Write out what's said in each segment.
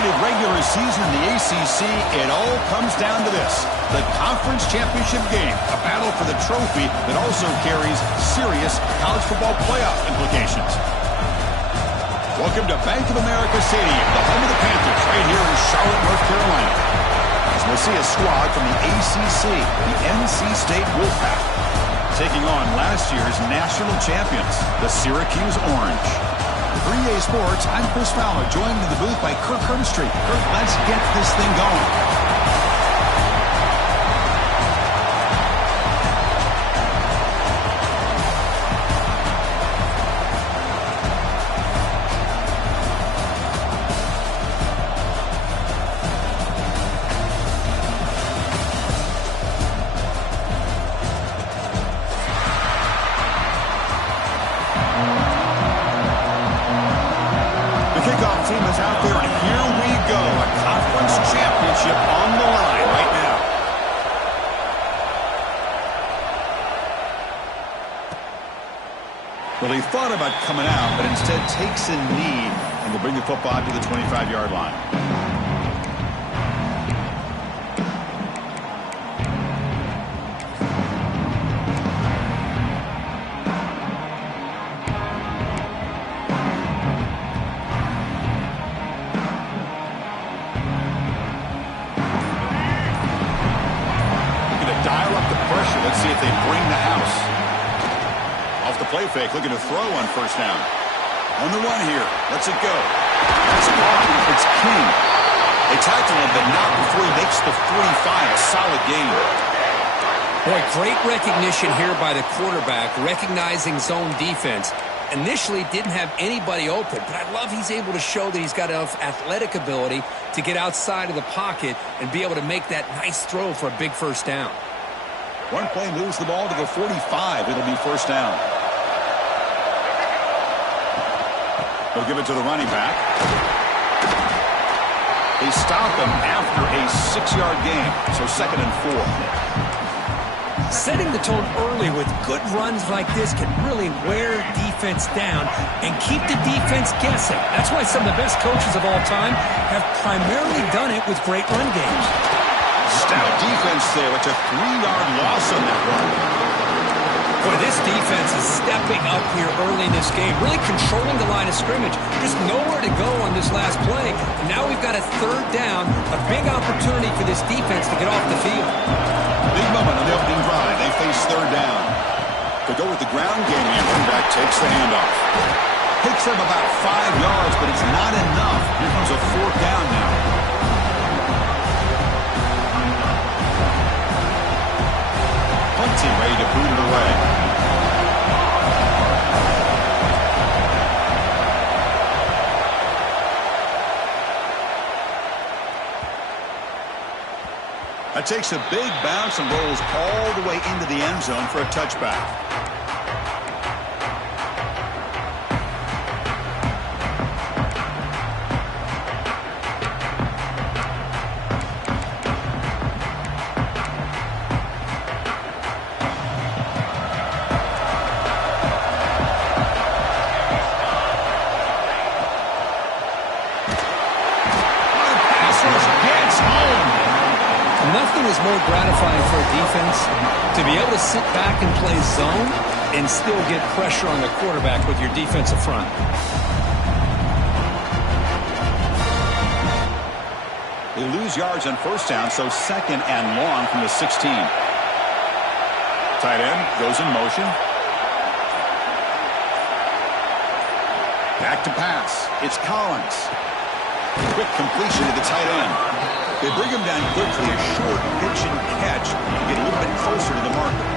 competitive regular season in the ACC, it all comes down to this: the conference championship game, a battle for the trophy that also carries serious college football playoff implications. Welcome to Bank of America Stadium, the home of the Panthers, right here in Charlotte, North Carolina. As we'll see a squad from the ACC, the NC State Wolfpack, taking on last year's national champions, the Syracuse Orange. For EA Sports, I'm Chris Fowler, joined in the booth by Kirk Herbstreit. Kirk, let's get this thing going. Team is out there, and here we go. A conference championship on the line right now. Well, he thought about coming out, but instead takes a knee and will bring the football to the 25-yard line. Let's see if they bring the house. Off the play fake, looking to throw on first down. On the run here, lets it go. It's gone. It's King. They tackle him, but not before he makes the 45. A solid game. Boy, great recognition here by the quarterback, recognizing zone defense. Initially didn't have anybody open, but I love he's able to show that he's got enough athletic ability to get outside of the pocket and be able to make that nice throw for a big first down. One play moves the ball to the 45. It'll be first down. They'll give it to the running back. They stop him after a 6-yard gain, so 2nd and 4. Setting the tone early with good runs like this can really wear defense down and keep the defense guessing. That's why some of the best coaches of all time have primarily done it with great run games. Stout defense there. It's a 3-yard loss on that run. Boy, this defense is stepping up here early in this game, really controlling the line of scrimmage. Just nowhere to go on this last play. And now we've got a 3rd down, a big opportunity for this defense to get off the field. Big moment on the opening drive. They face 3rd down. To go with the ground game, the running back takes the handoff. Picks up about 5 yards, but it's not enough. Here comes a 4th down now. Punting, ready to boot it away. That takes a big bounce and rolls all the way into the end zone for a touchback. Nothing is more gratifying for a defense to be able to sit back and play zone and still get pressure on the quarterback with your defensive front. They lose yards on first down, so 2nd and long from the 16. Tight end goes in motion. Back to pass. It's Collins. Quick completion to the tight end. They bring him down quickly, a short pitch and catch, to get a little bit closer to the marker.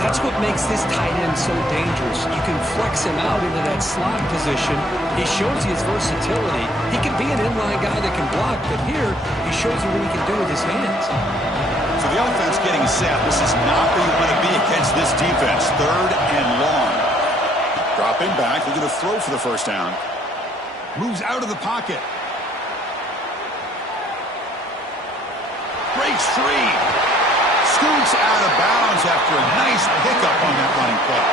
That's what makes this tight end so dangerous. You can flex him out into that slot position. He shows you his versatility. He can be an inline guy that can block, but here he shows you what he can do with his hands. So the offense getting set. This is not where you want to be against this defense. 3rd and long. Dropping back, looking to throw for the first down. Moves out of the pocket. Breaks free. Scoots out of bounds after a nice pickup on that running play.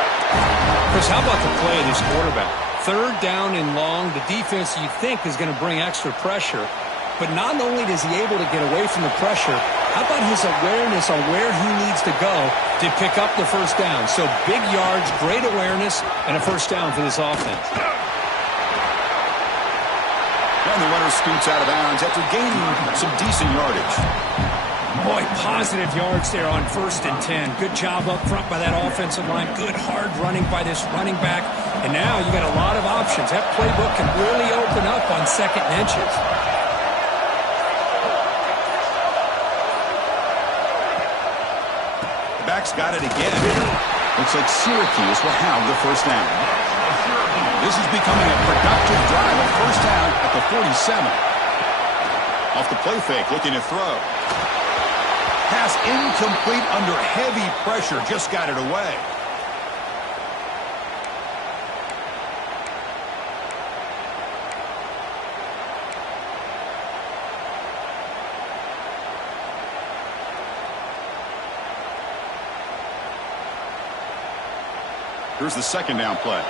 Chris, how about the play of this quarterback? Third down and long. The defense, you think, is going to bring extra pressure. But not only is he able to get away from the pressure, how about his awareness on where he needs to go to pick up the first down? So big yards, great awareness, and a first down for this offense. And the runner scoots out of bounds after gaining some decent yardage. Boy, positive yards there on 1st and 10. Good job up front by that offensive line. Good hard running by this running back. And now you got a lot of options. That playbook can really open up on 2nd and inches. The back's got it again. Looks like Syracuse will have the first down. This is becoming a productive drive. A first down at the 47. Off the play fake, looking to throw. Pass incomplete under heavy pressure. Just got it away. Here's the 2nd down play.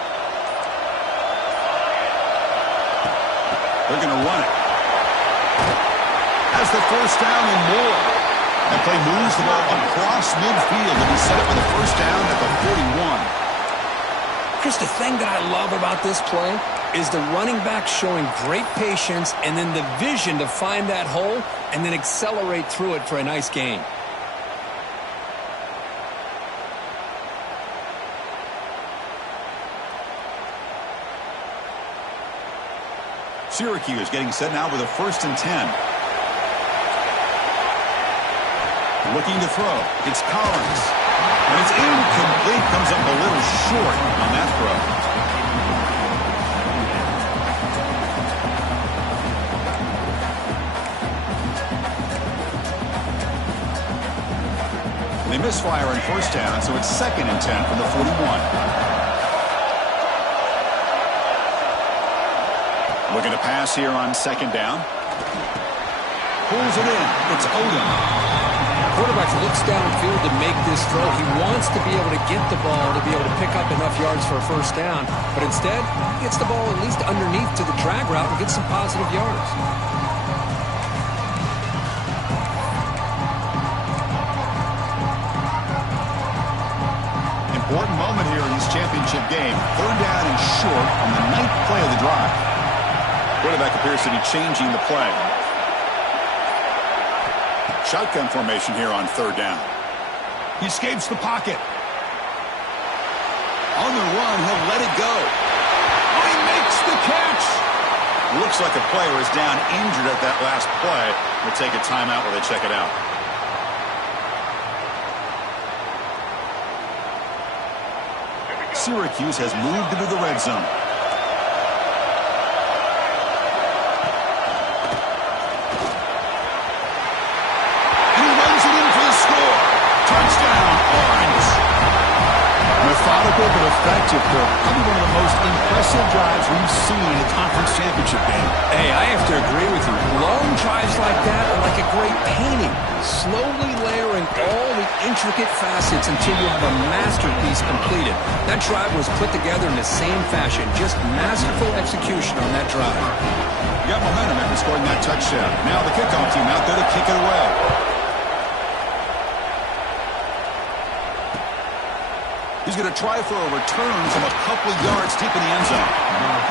They're going to run it. Has the first down and more. That play moves the ball across midfield and he set up for the first down at the 41. Chris, the thing that I love about this play is the running back showing great patience and then the vision to find that hole and then accelerate through it for a nice gain. Syracuse getting set now with a 1st and 10. Looking to throw. It's Collins. And it's incomplete. Comes up a little short on that throw. They misfire on 1st down, so it's 2nd and 10 from the 41. Looking to pass here on 2nd down. Pulls it in. It's Odom. Quarterback looks downfield to make this throw. He wants to be able to get the ball to be able to pick up enough yards for a first down. But instead, he gets the ball at least underneath to the drag route and gets some positive yards. Important moment here in this championship game. 3rd down and short on the 9th play of the drive. Quarterback appears to be changing the play. Shotgun formation here on 3rd down. He escapes the pocket. On the run, he'll let it go. Oh, he makes the catch. Looks like a player is down injured at that last play. We'll take a timeout while they check it out. Syracuse has moved into the red zone. Methodical but effective, Bill. Probably one of the most impressive drives we've seen in a conference championship game. Hey, I have to agree with you. Long drives like that are like a great painting. Slowly layering all the intricate facets until you have a masterpiece completed. That drive was put together in the same fashion. Just masterful execution on that drive. You got momentum after scoring that touchdown. Now the kickoff team out there to kick it away. He's going to try for a return from a couple yards deep in the end zone.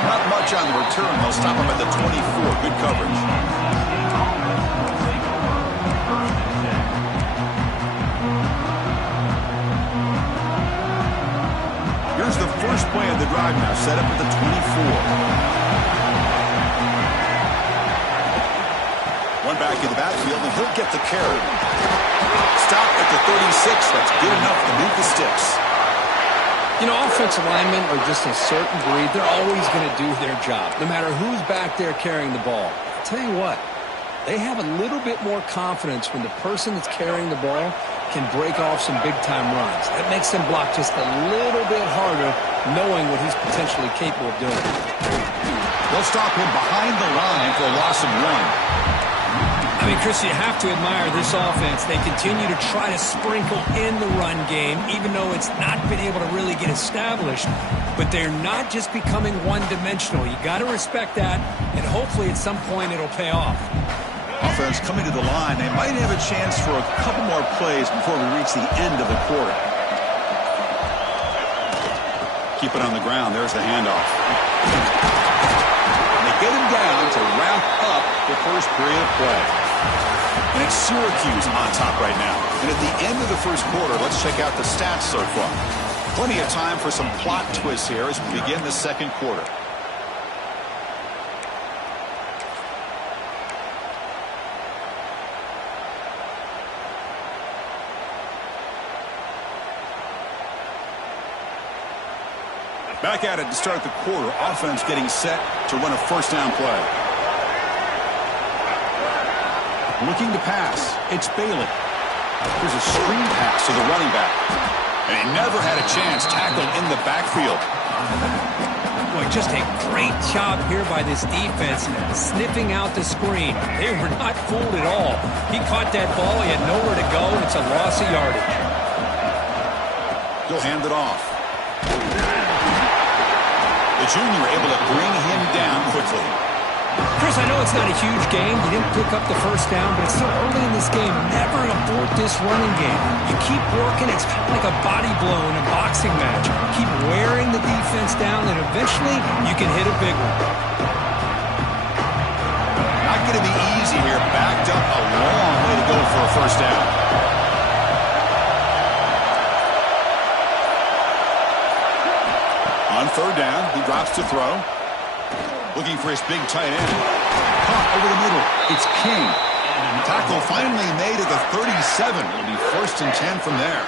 Not much on the return. They'll stop him at the 24. Good coverage. Here's the first play of the drive now, set up at the 24. One back in the backfield, and he'll get the carry. Stop at the 36. That's good enough to move the sticks. You know, offensive linemen are just a certain breed. They're always going to do their job, no matter who's back there carrying the ball. I'll tell you what, they have a little bit more confidence when the person that's carrying the ball can break off some big-time runs. That makes them block just a little bit harder, knowing what he's potentially capable of doing. They'll stop him behind the line for a loss of 1. I mean, Chris, you have to admire this offense. They continue to try to sprinkle in the run game, even though it's not been able to really get established. But they're not just becoming one-dimensional. You got to respect that, and hopefully at some point it'll pay off. Offense coming to the line. They might have a chance for a couple more plays before we reach the end of the quarter. Keep it on the ground. There's the handoff. And they get him down to wrap up the first period of play. And it's Syracuse on top right now. And at the end of the first quarter, let's check out the stats so far. Plenty of time for some plot twists here as we begin the second quarter. Back at it to start the quarter. Offense getting set to run a first down play. Looking to pass. It's Bailey. Here's a screen pass to the running back. And he never had a chance tackling in the backfield. Boy, just a great job here by this defense, sniffing out the screen. They were not fooled at all. He caught that ball. He had nowhere to go. It's a loss of yardage. He'll hand it off. The junior able to bring him down quickly. Chris, I know it's not a huge game. You didn't pick up the first down, but it's still early in this game. Never abort this running game. You keep working. It's kind of like a body blow in a boxing match. Keep wearing the defense down, and eventually you can hit a big one. Not going to be easy here. Backed up a long way to go for a first down. On third down, he drops to throw. Looking for his big tight end. Caught over the middle. It's King. Tackle finally made at the 37. It'll be 1st and 10 from there.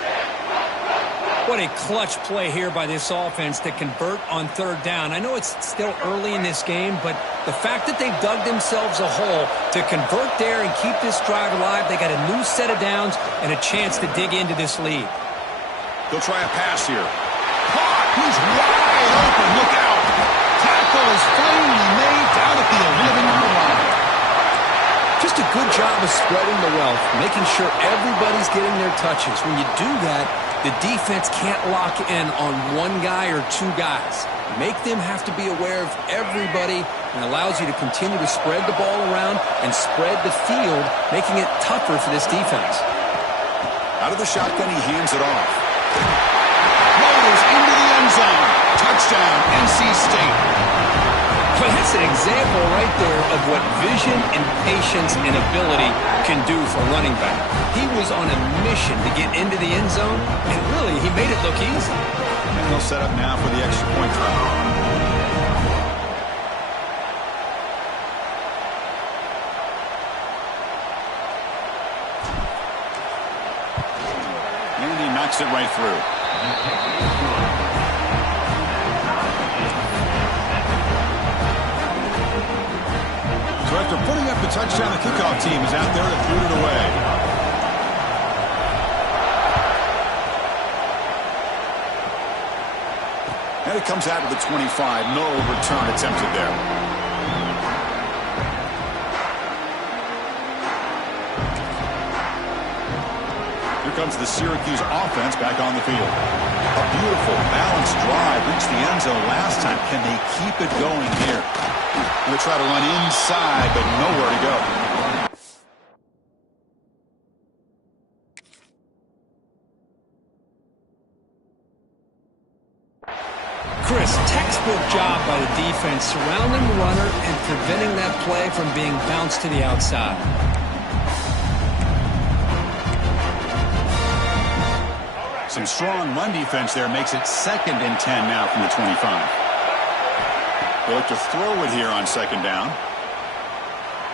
What a clutch play here by this offense to convert on third down. I know it's still early in this game, but the fact that they've dug themselves a hole to convert there and keep this drive alive, they got a new set of downs and a chance to dig into this lead. They'll try a pass here. Caught! He's wide open. Look out! Tackle is finally made down at the 11-yard line. Just a good job of spreading the wealth, making sure everybody's getting their touches. When you do that, the defense can't lock in on one guy or two guys. Make them have to be aware of everybody and allows you to continue to spread the ball around and spread the field, making it tougher for this defense. Out of the shotgun, he hands it off. Rolls into the end zone. Touchdown, NC State. Well, that's an example right there of what vision and patience and ability can do for running back. He was on a mission to get into the end zone, and really, he made it look easy. And he'll set up now for the extra point try. And he knocks it right through. So after putting up the touchdown, the kickoff team is out there to boot it away. And it comes out of the 25. No return attempted there. Here comes the Syracuse offense back on the field. A beautiful, balanced drive. Reached the end zone last time. Can they keep it going here? Going to try to run inside, but nowhere to go. Chris, textbook job by the defense surrounding the runner and preventing that play from being bounced to the outside. Some strong run defense there makes it 2nd and 10 now from the 25. They look to throw it here on 2nd down.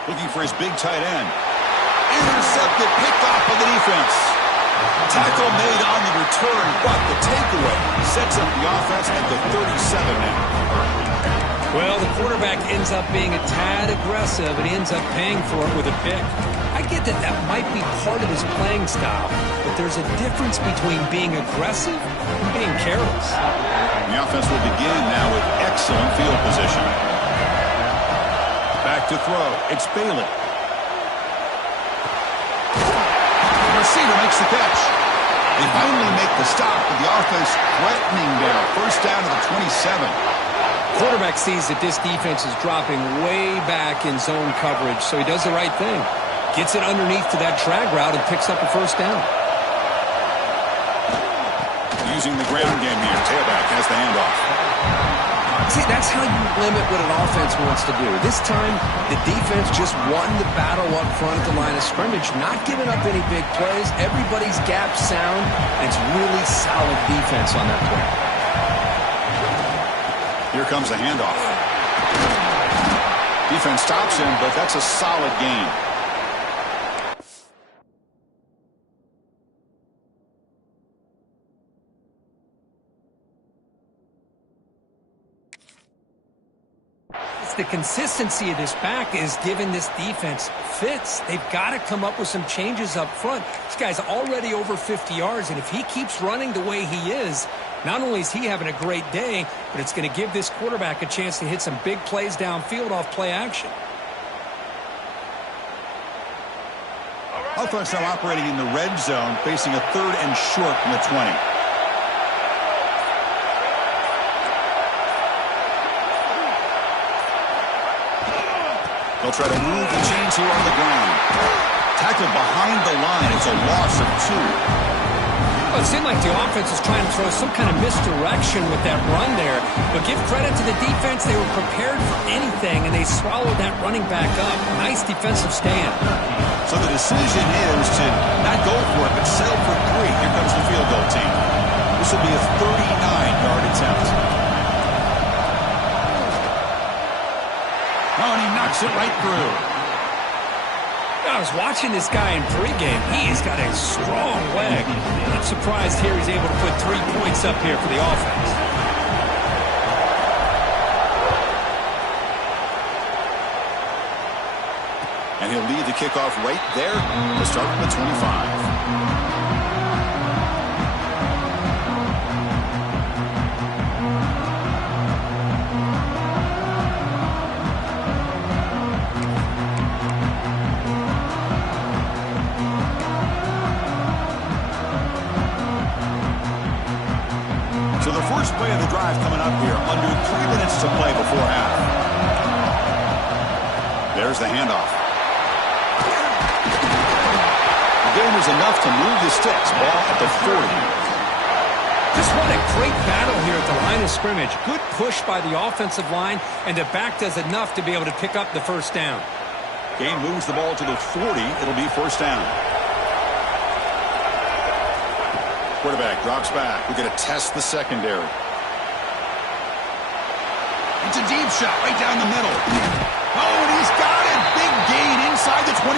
Looking for his big tight end. Intercepted, picked off by the defense. Tackle made on the return, but the takeaway sets up the offense at the 37 now. Well, the quarterback ends up being a tad aggressive, and he ends up paying for it with a pick. I get that that might be part of his playing style, but there's a difference between being aggressive and being careless. The offense will begin now with excellent field position. Back to throw. It's Bailey. receiver makes the catch. They finally make the stop, but the offense threatening now. First down to the 27. Quarterback sees that this defense is dropping way back in zone coverage, so he does the right thing. Gets it underneath to that drag route and picks up a first down. Using the ground game here. Tailback has the handoff. See, that's how you limit what an offense wants to do. This time, the defense just won the battle up front at the line of scrimmage, not giving up any big plays. Everybody's gap sound, and it's really solid defense on that play. Here comes the handoff. Defense stops him, but that's a solid gain. The consistency of this back is giving this defense fits. They've got to come up with some changes up front. This guy's already over 50 yards, and if he keeps running the way he is, not only is he having a great day, but it's going to give this quarterback a chance to hit some big plays downfield off play action. Offense now operating in the red zone, facing a 3rd and short from the 20. They'll try to move the chains here on the ground. Tackled behind the line. It's a loss of 2. Well, it seemed like the offense was trying to throw some kind of misdirection with that run there. But give credit to the defense. They were prepared for anything, and they swallowed that running back up. Nice defensive stand. So the decision is to not go for it, but settle for 3. Here comes the field goal team. This will be a 39-yard attempt. Oh, and he knocks it right through. I was watching this guy in pregame. He's got a strong leg. Not surprised here he's able to put 3 points up here for the offense. And he'll lead the kickoff right there to start from the 25. So the first play of the drive coming up here, under 3 minutes to play before half. There's the handoff. The gain is enough to move the sticks. Ball at the 40. Just what a great battle here at the line of scrimmage. Good push by the offensive line, and the back does enough to be able to pick up the first down. Gain moves the ball to the 40. It'll be first down. Quarterback drops back. We're going to test the secondary. It's a deep shot right down the middle. Oh, and he's got it. Big gain inside the 25.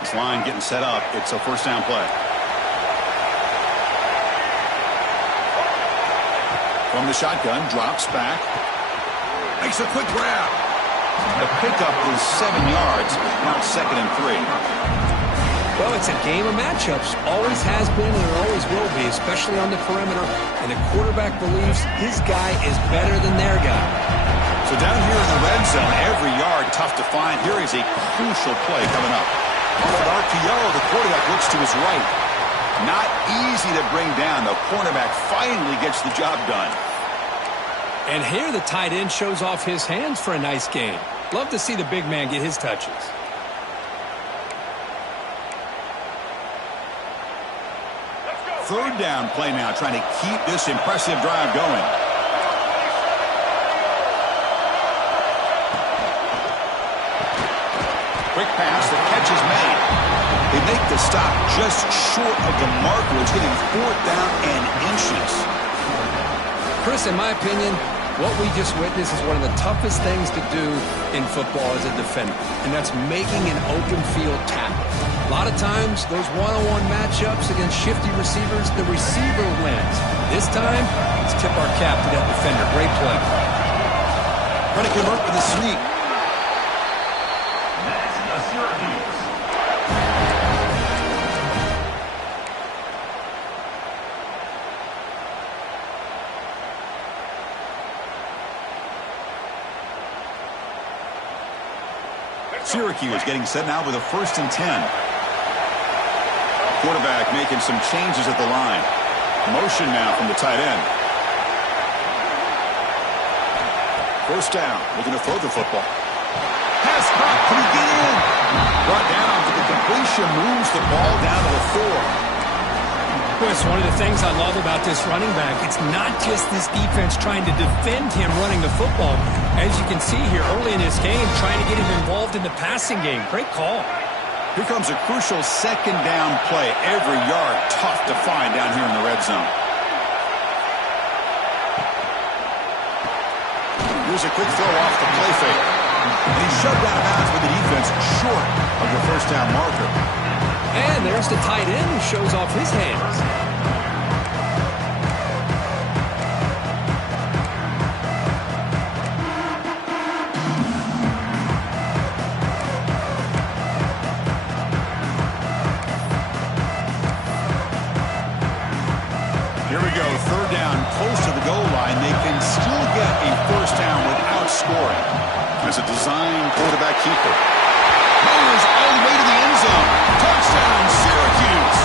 This line getting set up. It's a first down play. From the shotgun, drops back. Makes a quick grab. The pickup is 7 yards. Now it's 2nd and 3. Well, it's a game of matchups. Always has been and it always will be, especially on the perimeter. And the quarterback believes his guy is better than their guy. So down here in the red zone, every yard tough to find. Here is a crucial play coming up. Off of RPO, the quarterback looks to his right. Not easy to bring down. The cornerback finally gets the job done. And here the tight end shows off his hands for a nice gain. Love to see the big man get his touches. Third down play now, trying to keep this impressive drive going. Quick pass, the catch is made. They make the stop just short of the marker. It's getting 4th down and inches. Chris, in my opinion, what we just witnessed is one of the toughest things to do in football as a defender, and that's making an open field tackle. A lot of times, those one-on-one matchups against shifty receivers, the receiver wins. This time, let's tip our cap to that defender. Great play. Trying to convert with a sneak. Syracuse getting set now with a 1st and 10. Quarterback making some changes at the line. Motion now from the tight end. 1st down, looking to throw the football. Pass caught, can he get in? Brought down to the completion, moves the ball down to the 4. Well, it's one of the things I love about this running back. It's not just this defense trying to defend him running the football. As you can see here early in this game, trying to get him involved in the passing game. Great call. Here comes a crucial 2nd down play. Every yard tough to find down here in the red zone. Here's a quick throw off the play fake. And he's shoved out of bounds with the defense short of the 1st down marker. And there's the tight end who shows off his hands. Here we go, 3rd down, close to the goal line. They can still get a 1st down without scoring. As a design quarterback keeper. Goes all the way to the end zone. Touchdown, Syracuse.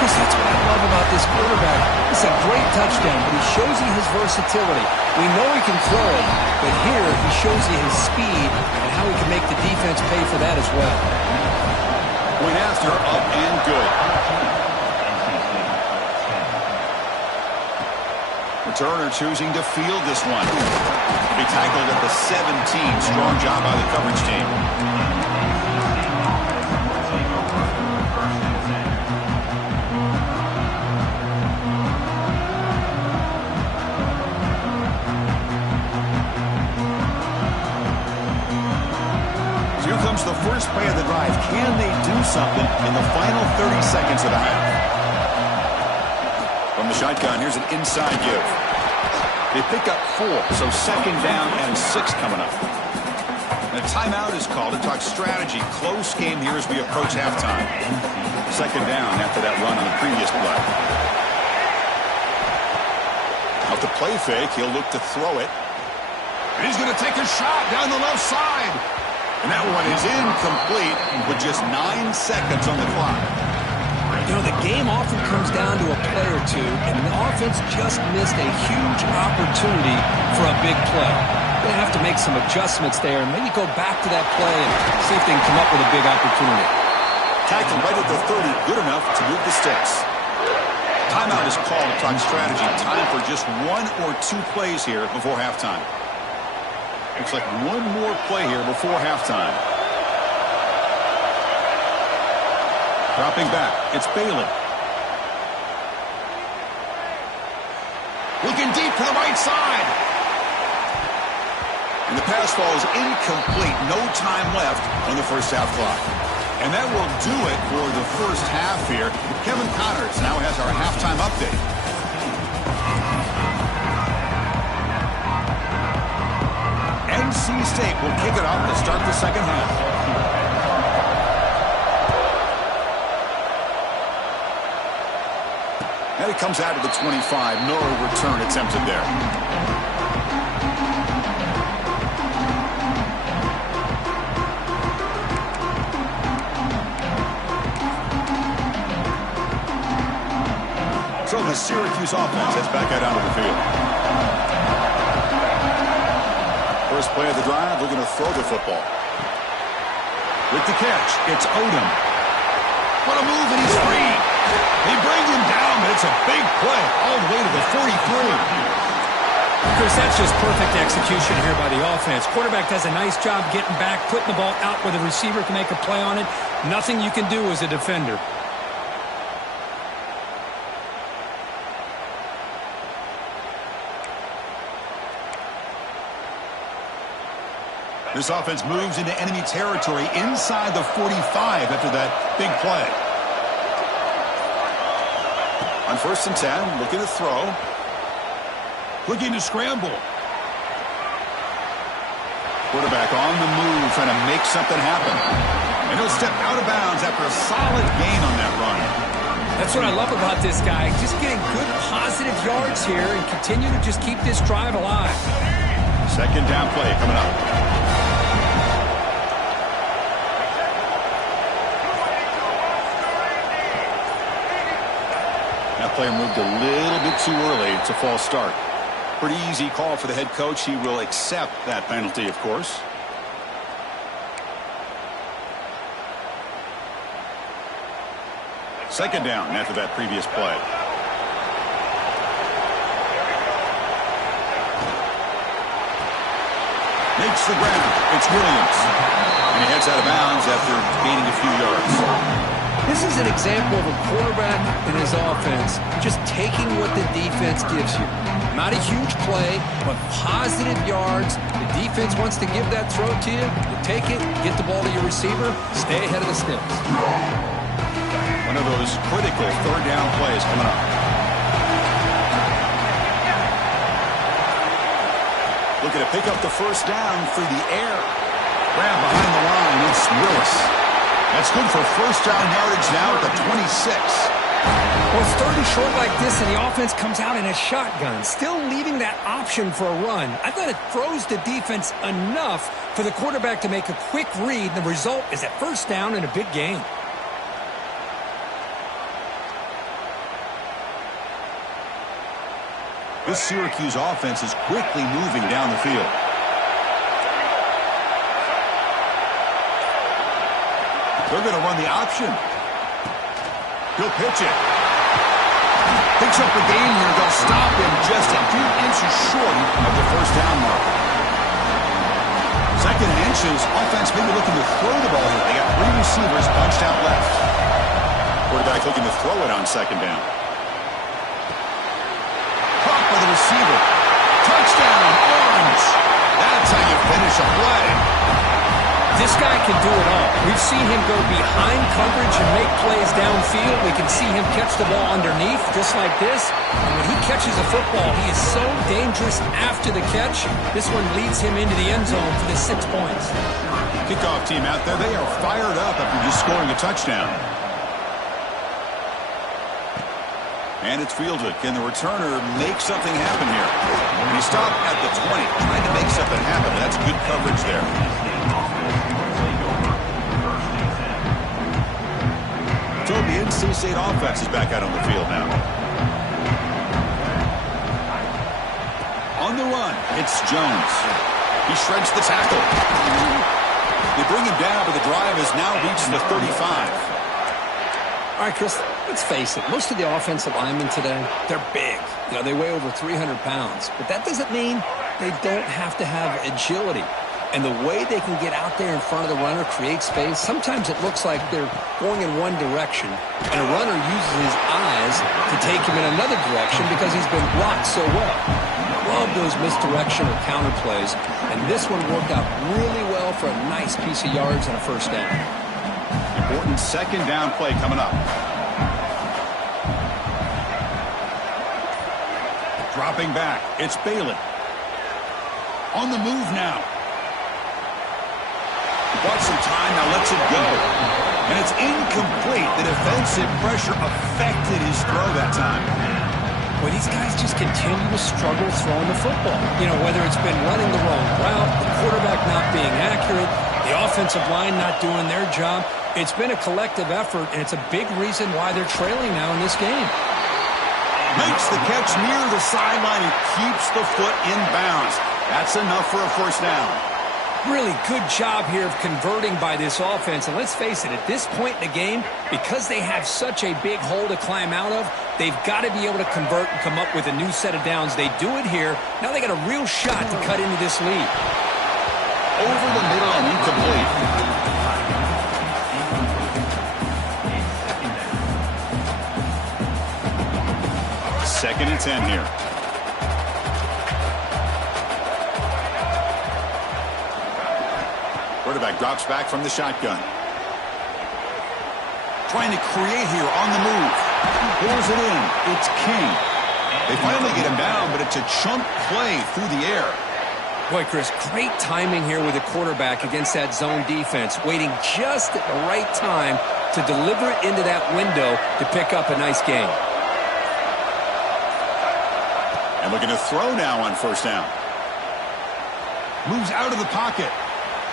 Chris, that's what I love about this quarterback. It's a great touchdown, but he shows you his versatility. We know he can throw it, but here he shows you his speed and how he can make the defense pay for that as well. Went after, up and good. Returner choosing to field this one. He tackled at the 17. Strong job by the coverage team. Here comes the first play of the drive. Can they do something in the final 30 seconds of the half? From the shotgun, here's an inside give. They pick up 4, so 2nd down and 6 coming up. And a timeout is called to talk strategy. Close game here as we approach halftime. 2nd down after that run on the previous play. Off the play fake, he'll look to throw it. And he's going to take a shot down the left side. And that one is incomplete with just 9 seconds on the clock. You know, the game often comes down to a play or two, and the offense just missed a huge opportunity for a big play. They have to make some adjustments there and maybe go back to that play and see if they can come up with a big opportunity. Tackled right at the 30, good enough to move the sticks. Timeout is called to talk strategy. Time for just 1 or 2 plays here before halftime. Looks like 1 more play here before halftime. Dropping back, it's Bailey. Looking deep to the right side. And the pass falls incomplete. No time left on the first half clock. And that will do it for the first half here. Kevin Connors now has our halftime update. NC State will kick it off to start the second half. And it comes out of the 25. No return attempted there. So the Syracuse offense heads back out onto the field. First play of the drive, looking to throw the football. With the catch, it's Odom. What a move, and he's free. They bring him down, but it's a big play all the way to the 43. Chris, that's just perfect execution here by the offense. Quarterback does a nice job getting back, putting the ball out where the receiver can make a play on it. Nothing you can do as a defender. This offense moves into enemy territory inside the 45 after that big play. On 1st and 10, looking to throw. Looking to scramble. Quarterback on the move, trying to make something happen. And he'll step out of bounds after a solid gain on that run. That's what I love about this guy. Just getting good, positive yards here and continue to just keep this drive alive. Second down play coming up. player moved a little bit too early. It's a false start. Pretty easy call for the head coach. He will accept that penalty, of course. Second down after that previous play. Makes the ground. It's Williams. And he heads out of bounds after gaining a few yards. This is an example of a quarterback and his offense just taking what the defense gives you. Not a huge play, but positive yards. The defense wants to give that throw to you. You take it, get the ball to your receiver, stay ahead of the sticks. One of those critical third down plays coming up. Looking to pick up the first down through the air. Grab behind the line. It's Willis. That's good for first down yardage now at the 26. Well, it's third and short like this, and the offense comes out in a shotgun, still leaving that option for a run. I thought it throws the defense enough for the quarterback to make a quick read. The result is a first down in a big game. This Syracuse offense is quickly moving down the field. They're going to run the option. He'll pitch it. Picks up the gain here. They'll stop him just a few inches short of the first down mark. Second and inches. Offense maybe looking to throw the ball here. They got three receivers bunched out left. Quarterback looking to throw it on second down. Caught by the receiver. Touchdown, Orange. That's how you finish a play. This guy can do it all. We've seen him go behind coverage and make plays downfield. We can see him catch the ball underneath, just like this. And when he catches a football, he is so dangerous after the catch. This one leads him into the end zone for the 6 points. Kickoff team out there, they are fired up after just scoring a touchdown. And it's fielded. Can the returner make something happen here? And he stopped at the 20, trying to make something happen. That's good coverage there. So the NC State offense is back out on the field now. On the run, it's Jones. He shreds the tackle. They bring him down, but the drive has now reached the 35. All right, Chris, let's face it. Most of the offensive linemen today, they're big. You know, they weigh over 300 pounds. But that doesn't mean they don't have to have agility. And the way they can get out there in front of the runner, create space, sometimes it looks like they're going in one direction, and a runner uses his eyes to take him in another direction because he's been blocked so well. Love those misdirection or counter plays, and this one worked out really well for a nice piece of yards and a first down. Important second down play coming up. Dropping back, it's Bailey. On the move now. Bought some time, now lets it go. And it's incomplete. The defensive pressure affected his throw that time. Well, these guys just continue to struggle throwing the football. You know, whether it's been running the wrong route, the quarterback not being accurate, the offensive line not doing their job. It's been a collective effort, and it's a big reason why they're trailing now in this game. Makes the catch near the sideline and keeps the foot in bounds. That's enough for a first down. Really good job here of converting by this offense. And let's face it, at this point in the game, because they have such a big hole to climb out of, they've got to be able to convert and come up with a new set of downs. They do it here. Now they got a real shot to cut into this lead. Over the middle and incomplete. Second and 10 here. Quarterback drops back from the shotgun. Trying to create here on the move. Pulls it in. It's King. They finally get him down, but it's a chunk play through the air. Boy, Chris, great timing here with the quarterback against that zone defense, waiting just at the right time to deliver it into that window to pick up a nice gain. And looking to throw now on first down. Moves out of the pocket.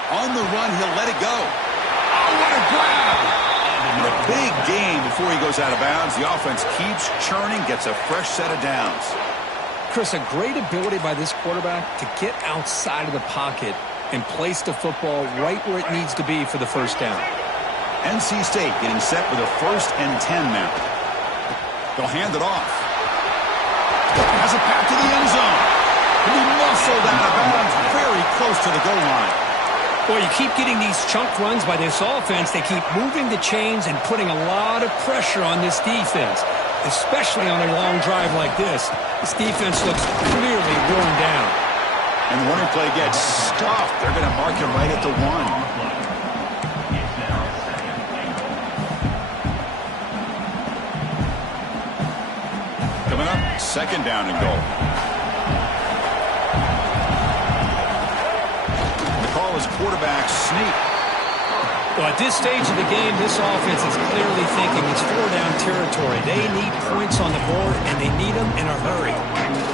On the run, he'll let it go. Oh, what a grab! And a big gain before he goes out of bounds. The offense keeps churning, gets a fresh set of downs. Chris, a great ability by this quarterback to get outside of the pocket and place the football right where it needs to be for the first down. NC State getting set with a 1st and 10 now. They'll hand it off. Has a pass to the end zone. He'll be muscled out of bounds, very close to the goal line. Boy, you keep getting these chunk runs by this offense. They keep moving the chains and putting a lot of pressure on this defense, especially on a long drive like this. This defense looks clearly worn down. And the running play gets stuffed. They're going to mark him right at the 1. Coming up, 2nd down and goal. The call is quarterback sneak. Well, at this stage of the game, this offense is clearly thinking it's 4-down territory. They need points on the board, and they need them in a hurry.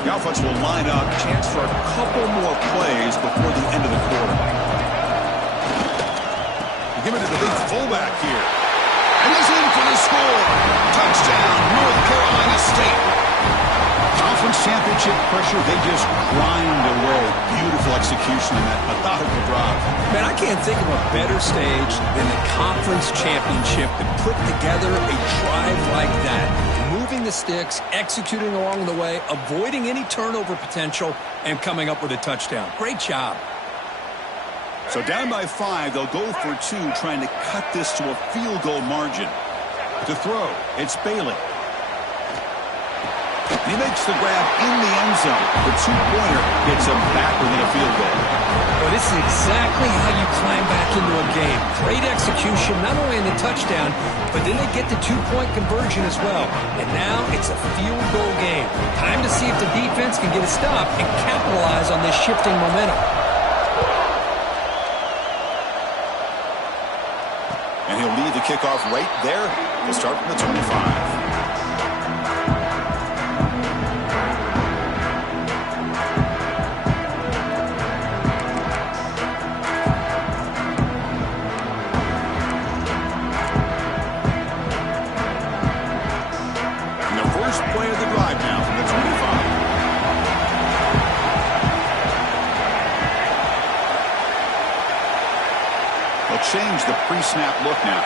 The offense will line up. Chance for a couple more plays before the end of the quarter. Give it to the big fullback here. And he's in for the score. Touchdown, North Carolina State. Conference championship pressure, they just grind away. Beautiful execution in that methodical drive. Man, I can't think of a better stage than the conference championship to put together a drive like that. Moving the sticks, executing along the way, avoiding any turnover potential, and coming up with a touchdown. Great job. So down by 5, they'll go for 2, trying to cut this to a field goal margin. To throw, it's Bailey. He makes the grab in the end zone. The 2-pointer gets him back within a field goal. Well, this is exactly how you climb back into a game. Great execution, not only in the touchdown, but then they get the 2-point conversion as well. And now it's a field goal game. Time to see if the defense can get a stop and capitalize on this shifting momentum. And he'll lead the kickoff right there. We'll start from the 25. Change the pre-snap look now.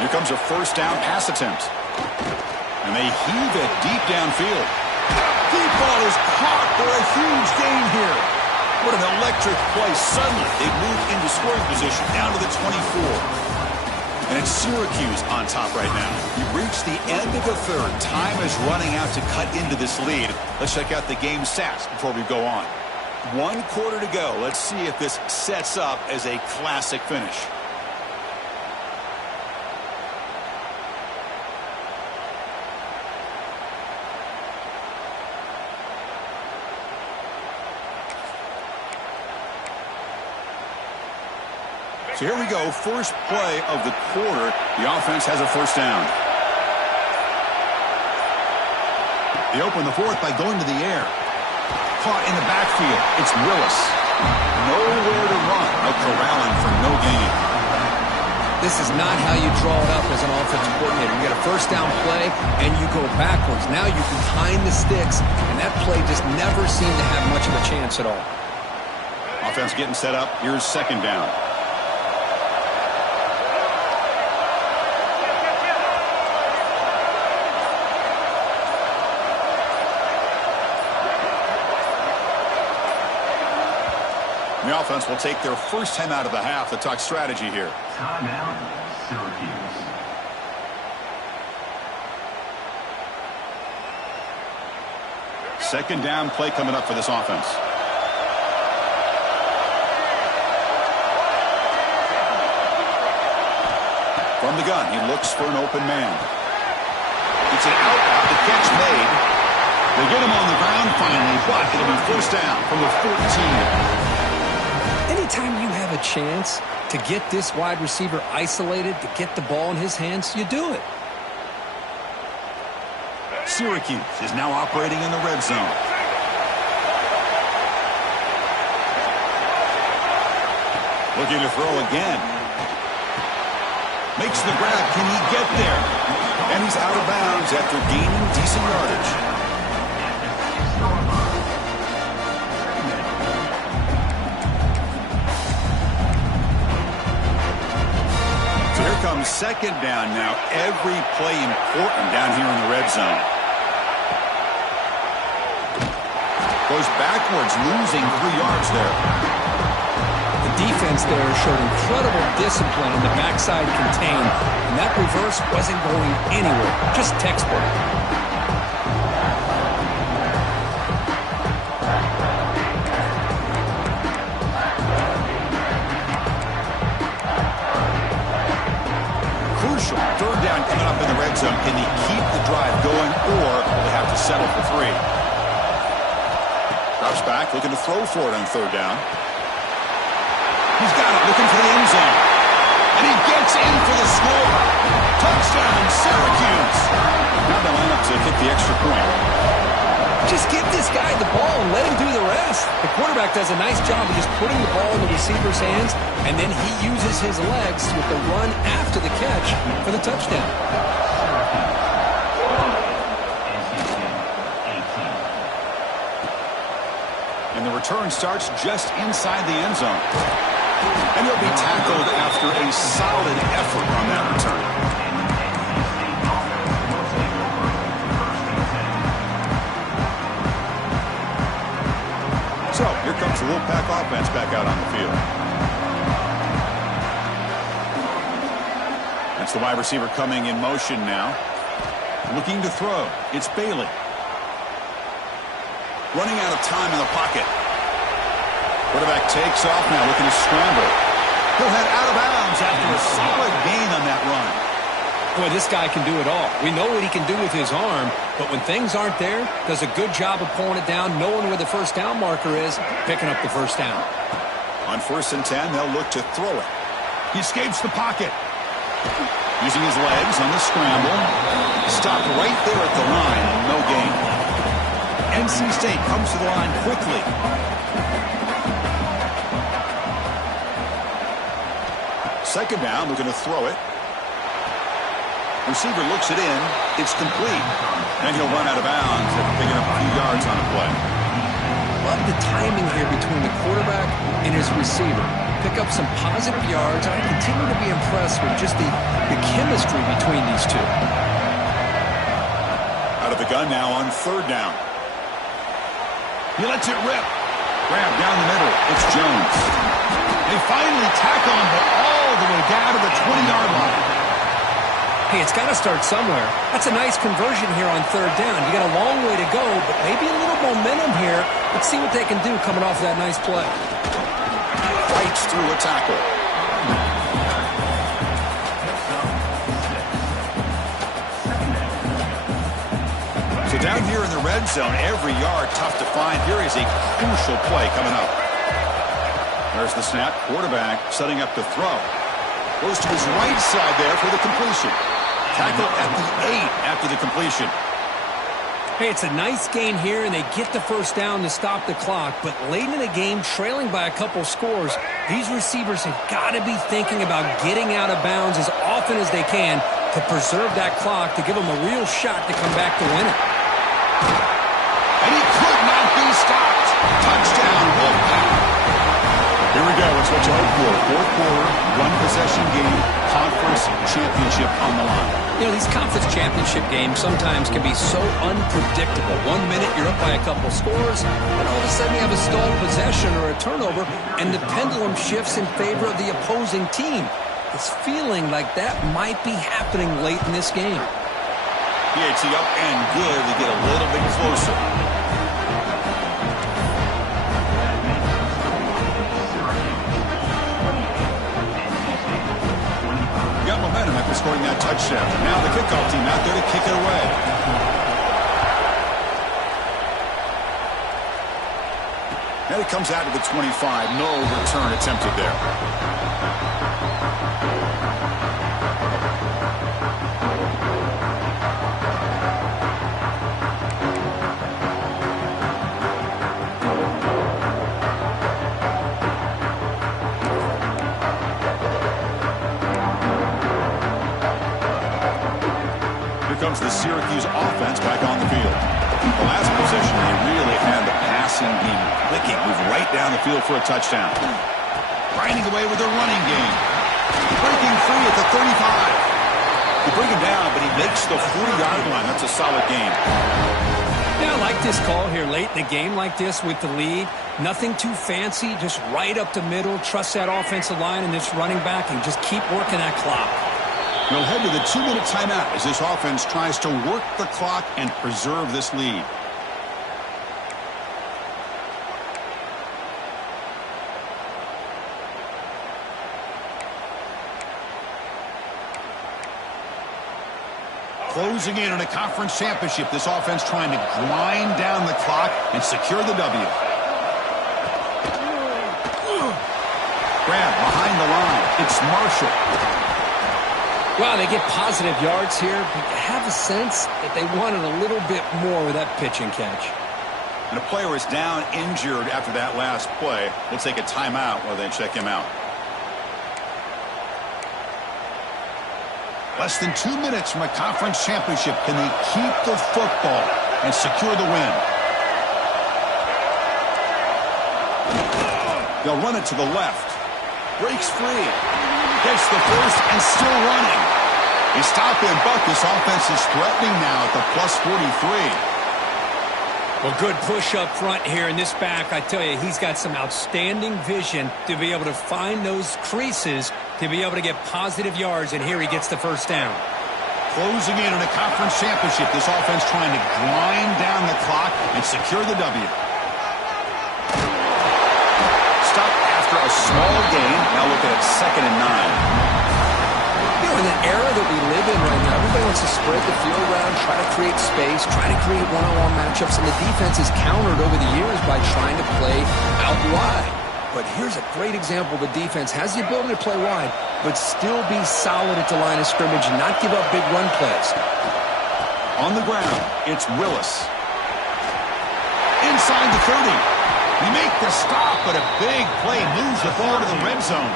Here comes a 1st down pass attempt. And they heave it deep downfield. Deep ball is caught for a huge gain here. What an electric play. Suddenly, they've moved into scoring position down to the 24. And it's Syracuse on top right now. We've reached the end of the 3rd. Time is running out to cut into this lead. Let's check out the game stats before we go on. 1 quarter to go. Let's see if this sets up as a classic finish. So here we go. First play of the quarter. The offense has a 1st down. They open the 4th by going to the air. Caught in the backfield. It's Willis. Nowhere to run. No corralling for no gain. This is not how you draw it up as an offensive coordinator. You get a 1st down play, and you go backwards. Now you can behind the sticks, and that play just never seemed to have much of a chance at all. Offense getting set up. Here's 2nd down. The offense will take their first time out of the half to talk strategy here. Timeout, Syracuse. Second down play coming up for this offense. From the gun, he looks for an open man. It's an out route, the catch made. They get him on the ground finally, but it'll be 1st down from the 14. Anytime you have a chance to get this wide receiver isolated, to get the ball in his hands, you do it. Syracuse is now operating in the red zone. Looking to throw again. Makes the grab. Can he get there? And he's out of bounds after gaining decent yardage. So here comes second down now. Every play important down here in the red zone. Goes backwards, losing 3 yards there. The defense there showed incredible discipline in the backside contain, and that reverse wasn't going anywhere, just textbook. Crucial. Third down coming up in the red zone. Can he keep the drive going, or will they have to settle for 3? Drops back, looking to throw for it on third down. He's got it, looking for the end zone. And he gets in for the score. Touchdown, Syracuse. Now they line up to kick the extra point. Just give this guy the ball and let him do the rest. The quarterback does a nice job of just putting the ball in the receiver's hands, and then he uses his legs with the run after the catch for the touchdown. And the return starts just inside the end zone. And he'll be tackled after a solid effort on that return. So here comes the Wolfpack offense back out on the field. That's the wide receiver coming in motion now. Looking to throw. It's Bailey. Running out of time in the pocket. Quarterback takes off now, looking to scramble. He'll head out of bounds after a solid gain on that run. Boy, this guy can do it all. We know what he can do with his arm, but when things aren't there, does a good job of pulling it down, knowing where the first down marker is, picking up the first down. On 1st and 10, they'll look to throw it. He escapes the pocket. Using his legs on the scramble. Stopped right there at the line, and no gain. NC State comes to the line quickly. Second down, looking to throw it. Receiver looks it in. It's complete. And he'll run out of bounds after picking up a few yards on a play. Love the timing here between the quarterback and his receiver. Pick up some positive yards. I continue to be impressed with just the chemistry between these two. Out of the gun now on 3rd down. He lets it rip. Grab down the middle. It's Jones. They finally tackle him, but all the way down to the 20-yard line. Hey, it's got to start somewhere. That's a nice conversion here on 3rd down. You got a long way to go, but maybe a little momentum here. Let's see what they can do coming off that nice play. Fights through a tackle. So down here in the red zone, every yard tough to find. Here is a crucial play coming up. There's the snap. Quarterback setting up to throw. Goes to his right side there for the completion. Tackle at the 8 after the completion. Hey, it's a nice gain here, and they get the first down to stop the clock. But late in the game, trailing by a couple scores, these receivers have got to be thinking about getting out of bounds as often as they can to preserve that clock, to give them a real shot to come back to win it. And he could not be stopped. Touchdown, Wolfpack. Here we go. It's what you hope for. 4th quarter, one possession game, conference championship on the line. You know, these conference championship games sometimes can be so unpredictable. 1 minute you're up by a couple scores, and all of a sudden you have a stalled possession or a turnover, and the pendulum shifts in favor of the opposing team. It's feeling like that might be happening late in this game. PAT up and good to get a little bit closer. Got momentum after scoring that touchdown. Now the kickoff team out there to kick it away. And it comes out to the 25. No return attempted there. field for a touchdown. Grinding away with their running game. Breaking free at the 35. You bring him down, but he makes the 40-yard line. That's a solid game. Yeah, I like this call here late in the game like this with the lead. Nothing too fancy, just right up the middle. Trust that offensive line and this running back and just keep working that clock. We'll head to the 2-minute timeout as this offense tries to work the clock and preserve this lead. Closing in on a conference championship, this offense trying to grind down the clock and secure the W. Grab behind the line. It's Marshall. Wow, they get positive yards here, but you have a sense that they wanted a little bit more with that pitch and catch. And a player is down injured after that last play. We'll take a timeout while they check him out. Less than 2 minutes from a conference championship. Can they keep the football and secure the win? They'll run it to the left. Breaks free. Gets the first and still running. They stop him, but this offense is threatening now at the plus 43. Well, good push up front here in this back. I tell you, he's got some outstanding vision to be able to find those creases to be able to get positive yards, and here he gets the first down. Closing in on a conference championship, this offense trying to grind down the clock and secure the W. Stop after a small gain. Now look at it, 2nd and 9. In the era that we live in right now, everybody wants to spread the field around, try to create space, try to create one-on-one matchups, and the defense is countered over the years by trying to play out wide. But here's a great example. The defense has the ability to play wide, but still be solid at the line of scrimmage and not give up big run plays. On the ground, it's Willis. Inside the 30. You make the stop, but a big play moves the ball to the red zone.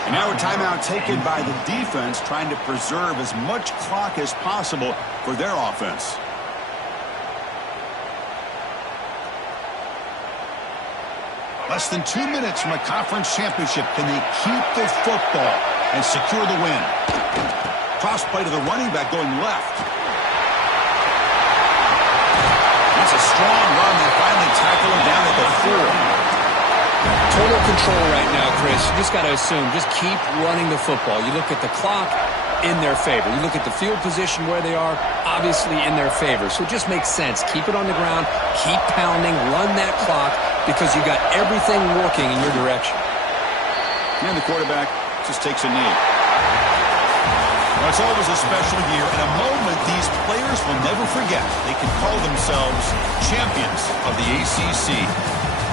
And now a timeout taken by the defense, trying to preserve as much clock as possible for their offense. Less than 2 minutes from a conference championship. Can they keep the football and secure the win? Cross play to the running back going left. That's a strong run. They finally tackle him down at the 4. Total control right now, Chris. You just got to assume, just keep running the football. You look at the clock, in their favor. You look at the field position where they are, obviously in their favor. So it just makes sense. Keep it on the ground, keep pounding, run that clock, because you got everything working in your direction. And the quarterback just takes a knee. Well, it's always a special year and a moment these players will never forget. They can call themselves champions of the ACC.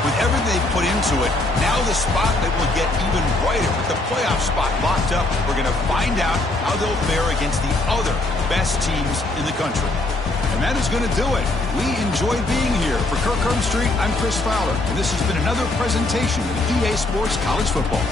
With everything they put into it, now the spotlight will get even brighter. With the playoff spot locked up, we're going to find out how they'll fare against the other best teams in the country. And that is going to do it. We enjoyed being here. For Kirk Street, I'm Chris Fowler, and this has been another presentation of EA Sports College Football.